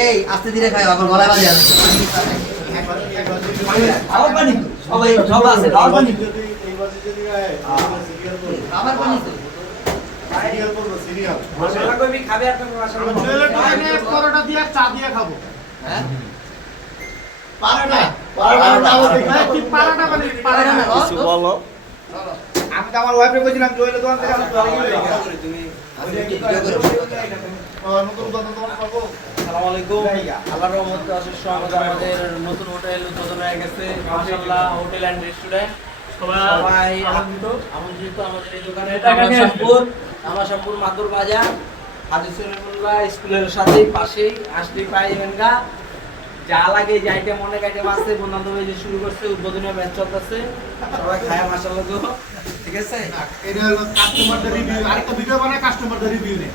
এই আস্তে ধীরে খাই আবার গলায় বাজে আছে আবার পানি সবাই সব আছে আবার পানি আবার পানি তো সিরিয়াল করব সিরিয়াল মশলা কইবি খাবে আর তুমি মশলা জুয়েলে পরোটা দিয়া চা দিয়া খাবো হ্যাঁ পারাটা কি পারাটা মানে পারাটা না কিছু বলো আমি তো আমার ওয়াইফে কইছিলাম জুয়েলে দোকান থেকে আমি তুমি নতুন দোকান তোমার করবো আসসালামু আলাইকুম আল্লাহর রহমতে অশেষ সহমতে আমাদের নতুন হোটেল উদ্বোধন হয়ে গেছে মাশাআল্লাহ হোটেল এন্ড রেস্টুরেন্ট সবাই আমন্ত্রিত আমাদের এই দোকানে তামাশাপুর মাদুর বাজার হাজী সলিমুল্লাহ স্কুলের সাথেই পাশেই আসলেই পাই এখানকা যা লাগে যে আইটেম অনেক আইটেম আছে বন্ধু যে শুরু করছে উদ্বোধনী ব্যাচ চলতেছে সবাই খায় মাশাআল্লাহ তো ঠিক আছে এটা হলো কাস্টমারদের রিভিউ আরেকটা ভিডিও বানায় কাস্টমারদের রিভিউ নেই